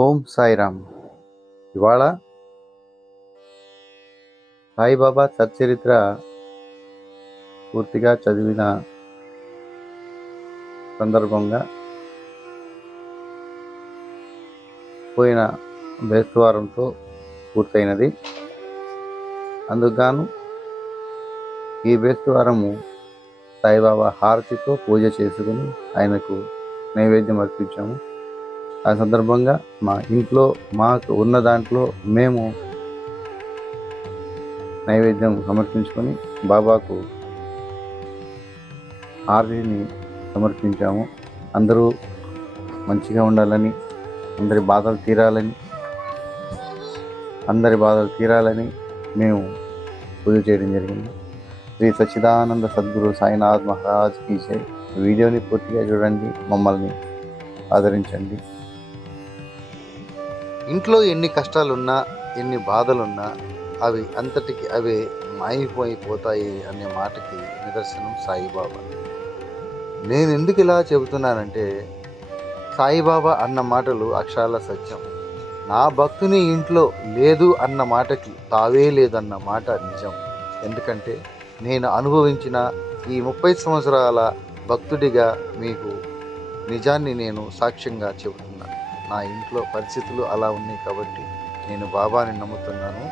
ఓం సాయిరామ్. ఇవాళ సాయిబాబా సచ్చరిత్ర పూర్తిగా చదివిన సందర్భంగా పోయిన బేస్తవారంతో పూర్తయినది. అందుకుగాను ఈ బేస్తవారము సాయిబాబా హారతితో పూజ చేసుకుని ఆయనకు నైవేద్యం అర్పించాము. ఆ సందర్భంగా మా ఇంట్లో మాకు ఉన్న దాంట్లో మేము నైవేద్యం సమర్పించుకొని బాబాకు హారతిని సమర్పించాము. అందరూ మంచిగా ఉండాలని, అందరి బాధలు తీరాలని మేము పూజ చేయడం జరిగింది. శ్రీ సచ్చిదానంద సద్గురు సాయినాథ్ మహారాజ్ కీ జై. వీడియోని పూర్తిగా చూడండి, మమ్మల్ని ఆదరించండి. ఇంట్లో ఎన్ని కష్టాలున్నా, ఎన్ని బాధలున్నా అవి అంతటికి అవే మాయమైపోతాయి అనే మాటకి నిదర్శనం సాయిబాబా. నేను ఎందుకు ఇలా చెబుతున్నానంటే, సాయిబాబా అన్న మాటలు అక్షరాల సత్యం. నా భక్తుని ఇంట్లో లేదు అన్న మాటకి తావే లేదన్న మాట నిజం. ఎందుకంటే నేను అనుభవించిన ఈ 30 సంవత్సరాల భక్తుడిగా మీకు నిజాన్ని నేను సాక్ష్యంగా చెబుతున్నాను. నా ఇంట్లో పరిస్థితులు అలా ఉన్నాయి కాబట్టి నేను బాబాని నమ్ముతున్నాను.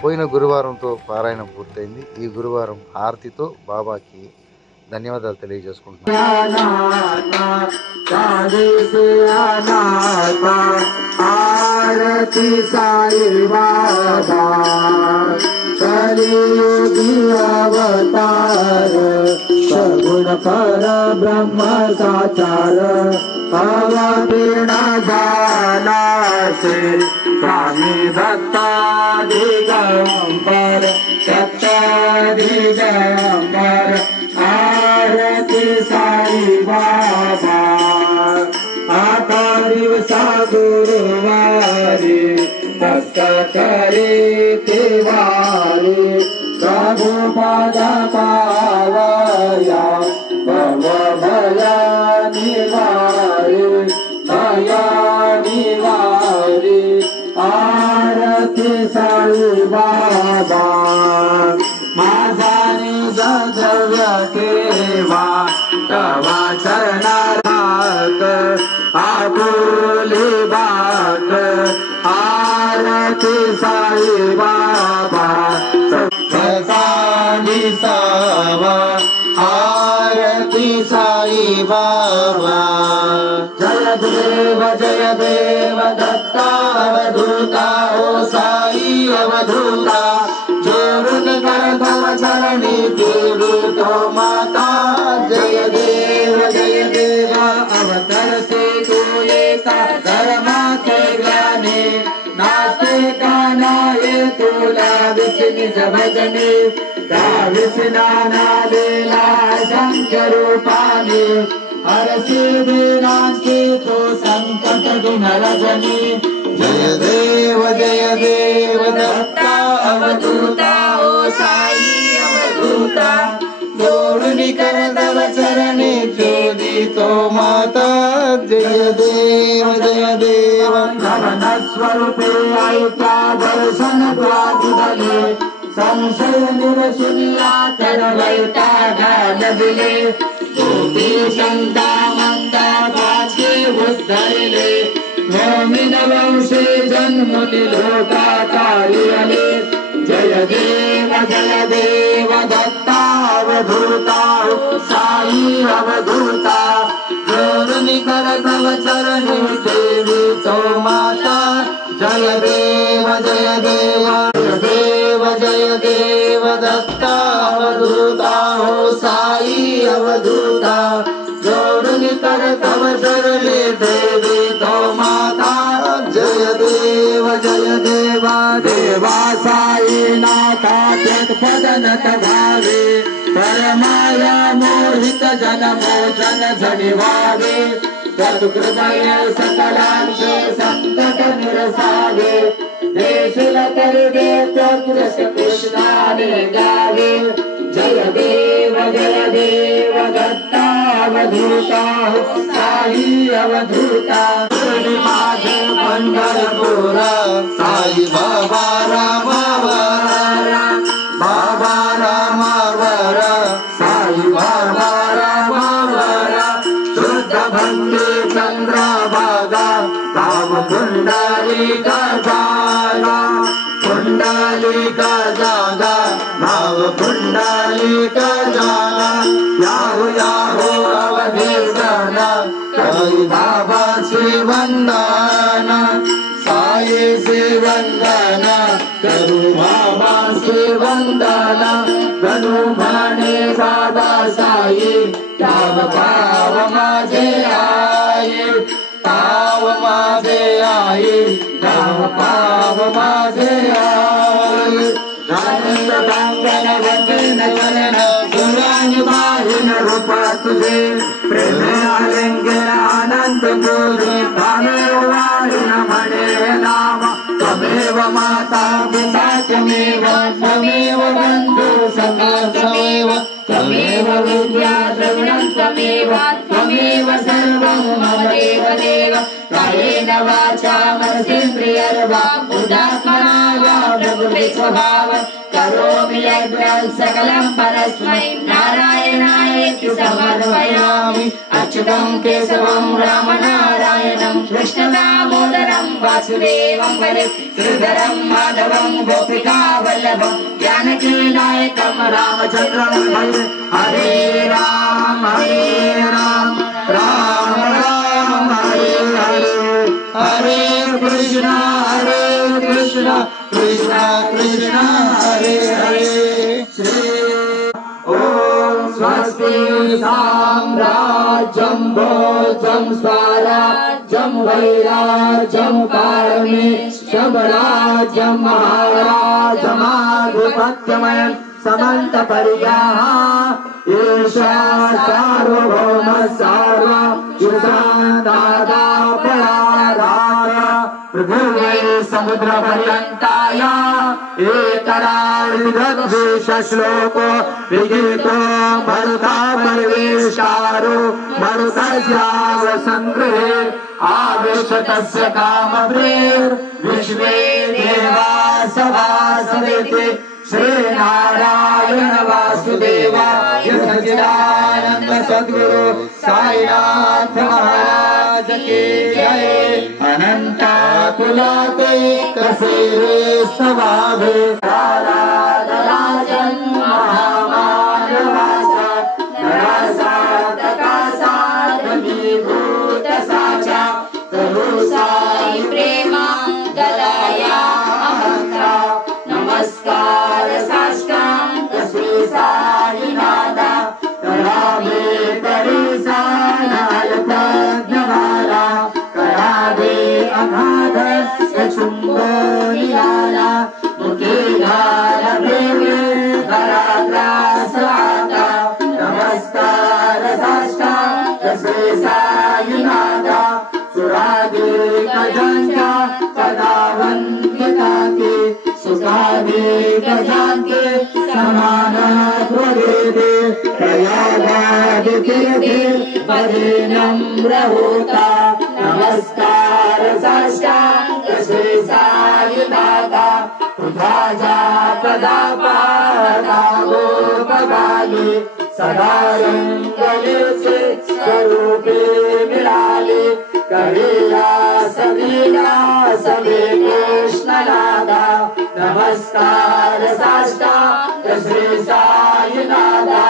పోయిన గురువారంతో పారాయణం పూర్తయింది. ఈ గురువారం హారతితో బాబాకి ధన్యవాదాలు తెలియజేసుకుంటున్నాను. सगुण पर ब्रह्म साचार अवतीर्ण झाला से स्वामी दत्ता दिगंबर सत्ता दिगंबर आरती साई बाबा आता दिवसा गुरुवारी भक्त करे तिवारी प्रभु पद पावया भव भया निवारी भया निवारी आरती साई बाबा माझा निज द्रव्य सेवा तवा चरणात आपुली बात आरती साई बाबा सावा आरती साई बाबा जय देव दत्ता अवधूता ओ साई अवधूता जोरुन कर धव चरणी देवी तो माता जय देव अवतर से तू एका धर्मा के ज्ञानी नास्ते काना ये तुला विष्णु जगजनी विष्णाना लीला शंकर रूपानी हर सिद्धि तो संकट दिन रजनी जय देव दत्ता अवधूता ओ साई अवधूता जोड़नी कर तव चरणी चोदी तो माता जय देव नमन स्वरूपे आयुक्ता दर्शन द्वादले संशय निरशुल्ला तरवैता गानबिले ज्योति शंका मंदा भाग्ये उद्धरिले मोमिन वंशे जन्मति लोका कालियले जय देव दत्ता अवधूता साई अवधूता जोरनि कर तव चरणी देवी तो माता जय देव दत्ता अवधूता हो साई अवधूता जोड़नी कर तव चरणी देवी तो माता जय देवा साई नाथा जगपदनत भावे परमाया मोहित जन मोचन जनिवावे सदुकृदय सकलांश संकट निरसावे देशल करवे चक्रस कृष्णाने गावे जय देव दत्ता अवधूता साई अवधूता माझे पंड रा साई बाबा राम वरा बाबा राम वरा साई बाबा राम वरा शुद्ध भक्ति चंद्र भागा भाव कुंडली का जागा कुंडली का जागा भाव कुंडली का जागा याहू याहू अवधेशना साई बाबा श्री वंदना साई श्री वंदना करू बाबा श्री वंदना गणू भाणे बाबा साई पाव पाव माझे आई पाव माझे आई पाव पाव माझे आई आनंद बांगन वंदन चरण गुरांग बाहिन रूप तुझे प्रेम आलिंगन आनंद पूरी त्वमेव वारिण म्हणे नाम त्वमेव माता पिता त्वमेव त्वमेव बंधु सखा त्वमेव त्वमेव विद्या द्रविणं त्वमेव त्वमेव सर्वं मम देव देव कायेन वाचा मनसेन्द्रियर्वा बुद्धात्मना वा प्रकृते स्वभाव करोमि यद्यत् सकलं परस्मै नारायणायेति समर्पयामि अच्युतं केशवं रामनारायणं कृष्णदामोदरं वासुदेवं वन्दे श्रीधरं माधवं गोपिका वल्लभं जानकीनायकं रामचन्द्रं भजे हरे राम राम राम हरे हरे हरे कृष्णा कृष्णा कृष्णा हरे हरे ओम स्वस्ति साम्राज्यं भोजं स्वराज्यं वैराज्यं पारमेष्ठं राज्यं महाराजमाधिपत्यमयं समन्त परिग्रह ईशा सार्वभौम सर्व युगान्तादा पराराय पृथिवी समुद्र पर्यन्ताय एकराळिद्वेष श्लोको विगीतो भरता परिवेष्टारो भरतस्याव संग्रहे आवेश तस्य कामप्रेर विश्वे देवा सभासवेति श्री नारायण वासुदेवाय सच्चिदानंद सद्गुरु साईनाथ महाराज की जय अनंताकुलाते कसेरे स्वभावे राजन महामानवाचा नरासातकासादमीभूत साचा प्रभु साई प्रेमा गदाया अहंता नमस्कार साष्टांग श्री साईनाथा करावे परिसानाय प्रज्ञभारा करावे अगाधस्य शुंभो निराला मुखीधार प्रेमे कराग्रास आता नमस्कार साष्टांग श्री साईनाथा सुरागे गजांच्या पदावंदिता के सुखादे गजांके समान त्वरेदे प्रयागाद तीर्थे पदे नम्र होता नमस्कार साष्टांग श्री साईनाथा तुझा पदापादा गोपबाली सदा रंगलेचे स्वरूपे मिळाले कविला सविला सवे कृष्णनादा नमस्कार साष्टांग श्री साईनाथा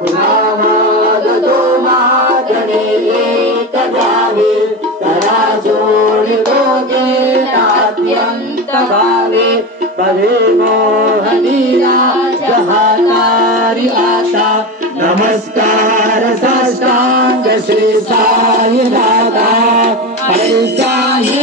पुनामोद तो मागणे एक गावे तरा जोडी दोघे नात्यंत भावे पवे मोहनीला जहानारी आशा नमस्कार साष्टांग श्री साईनाथा हरे साई।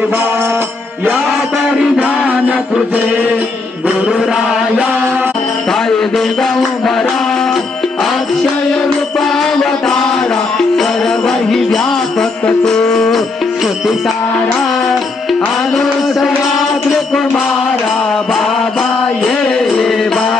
सेवा या परिधान तुझे गुरुराया काय दिगंबरा अक्षय रूपावतारा सर्व ही व्यापक तो श्रुति सारा अनुसयाद्रि कुमारा बाबा ये बा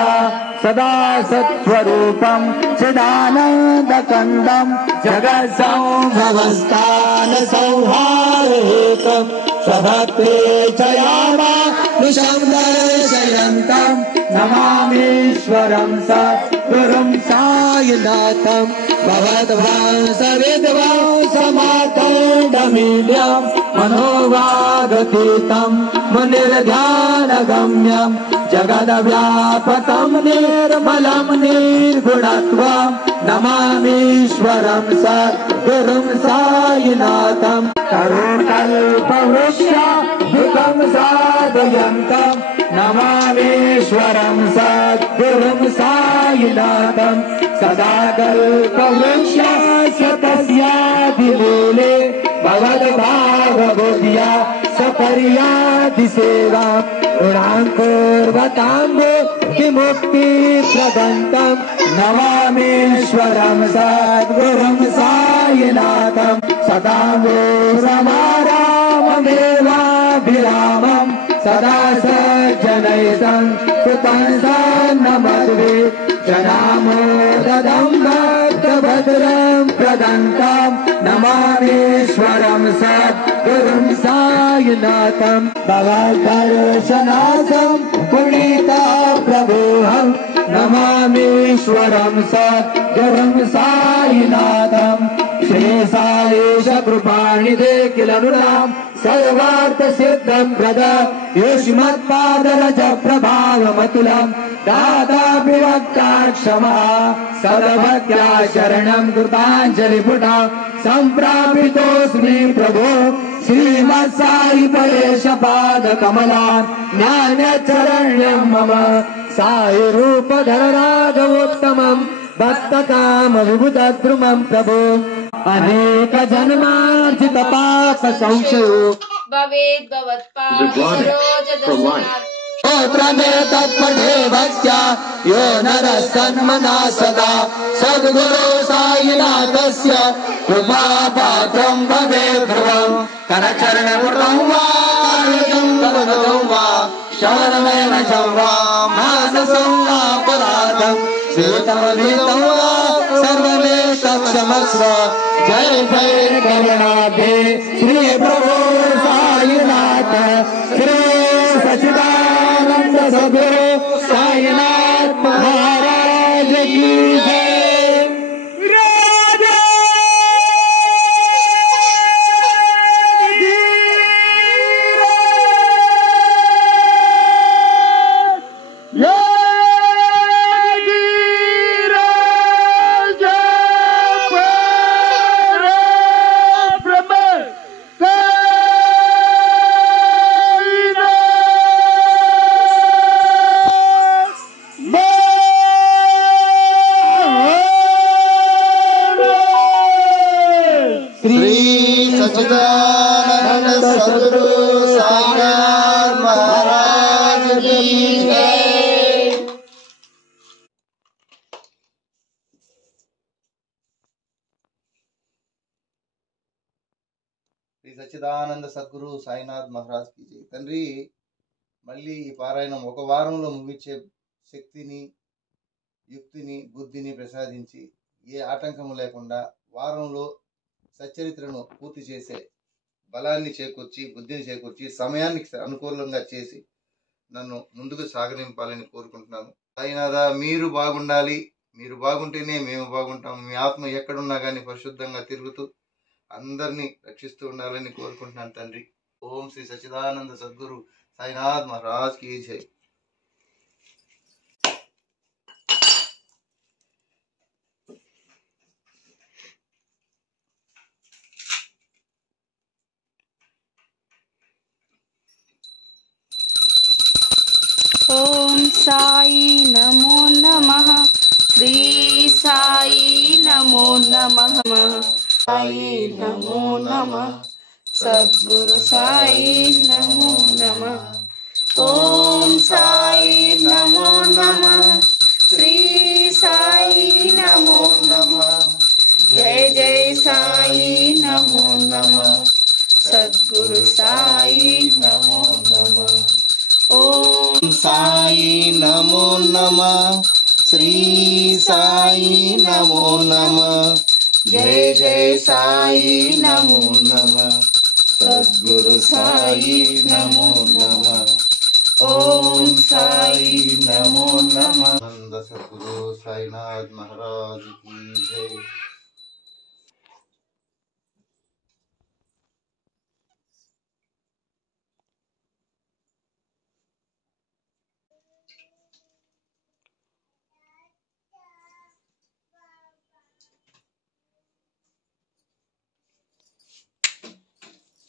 सदा सत्स्वरूपं चिदानन्दकन्दं जगत्संभवस्थान संहारेकं स्वभक्ते च यामानुषं दर्शयन्तं नमामीश्वरं सद्गुरुं साईनाथं भवद्भासविद्वांसमातोऽडमीड्यं मनोवागतीतं मुनिर्ध्यानगम्यं जगद्व्यापकं निर्मलं निर्गुणत्वं नमामीश्वरं सद्गुरुं साईनाथं करुणकल्पवृक्षाधिकं साधयन्तं नमामीश्वरं सद्गुरुं साईनाथं सदा कल्पवृक्षस्य तस्यादिमूले भवद्भावबोध्या सपर्यादिसेवा ऋणाङ्कुर्वताम्बो विमुक्तिप्रदन्तं नमामीश्वरं सद्गुरुं साईनाथं सदाम्बो रमाराममेवाभिरामं सदा सज्जनैतं सुतं सन्नमद्वे जनामोदं भक्तभद्रं प्रदन्तं नमामीश्वरं सद्गुरुं साईनाथं भवद्दर्शनार्थं पुनीता प्रभोऽहं नमामीश्वरं सद्गुरुं साईनाथं श्री साईश कृपानिधे किल नृणां सर्वार्थ सिद्धं प्रद युष्मत्पादरज प्रभावमतुलं दाता विवक्ताक्षमा सदभक्त्या शरणं कृताञ्जलिपुटा सम्प्रापितोऽस्मि प्रभो श्रीमत्साई परेश पादकमलान् ज्ञानचरण्यं मम साई रूपधर राघवोत्तमं भक्तकामविभुतद्रुमं प्रभो अनेक जन्मार्जित पाप संशयो भवेद् भवत्पादसरोजदर्शनात् स्तोत्रमे तत्पठे भक्त्या यो नरः सन्मना सदा सद्गुरो साईनाथस्य कृपापात्रं भवेत् ध्रुवम् करचरणकृतं वा करुणं वा शरणमेन वा मानसं वा पराधं श्रुतमधीतं वा सर्वमे सक्षमस्व जय जय करुणाब्धे श्री प्रभो साईनाथ श्री सच्चिदानंद सद्गुरु साईनाथ महाराज की जय। శ్రీ సచ్చిదానంద సద్గురు సాయినాథ్ మహారాజ్ కి జై. తండ్రి, మళ్ళీ ఈ పారాయణం ఒక వారంలో ముగించే శక్తిని, యుక్తిని, బుద్ధిని ప్రసాదించి ఏ ఆటంకము లేకుండా వారంలో సచ్చరిత్రను పూర్తి చేసే బలాన్ని చేకూర్చి, బుద్ధిని చేకూర్చి, సమయానికి అనుకూలంగా చేసి నన్ను ముందుకు సాగనింపాలని కోరుకుంటున్నాను. సాయినాథ, మీరు బాగుండాలి, మీరు బాగుంటేనే మేము బాగుంటాం. మీ ఆత్మ ఎక్కడున్నా కానీ పరిశుద్ధంగా తిరుగుతూ అందరినీ రక్షిస్తూ ఉండాలని కోరుకుంటున్నాను తండ్రి. ఓం శ్రీ సచ్చిదానంద సద్గురు సాయినాథ్ మహారాజ్ కి జై. ఓం సాయి నమో నమః. శ్రీ సాయి నమో నమః. సాయి నమో నమః. సద్గురు సాయి నమో నమః. ఓం సాయి నమో నమః. శ్రీ సాయి నమో నమః. జయ జయ సాయి నమో నమః. సద్గురు సాయి నమో నమః. ఓం సాయి నమో నమః. శ్రీ సాయి నమో నమః. జయ జయ సాయి నమో నమః. సద్గురు సాయి నమో నమః. ఓం సాయి నమో నమః. ఆనంద సద్గురు సాయినాథ్ మహారాజ్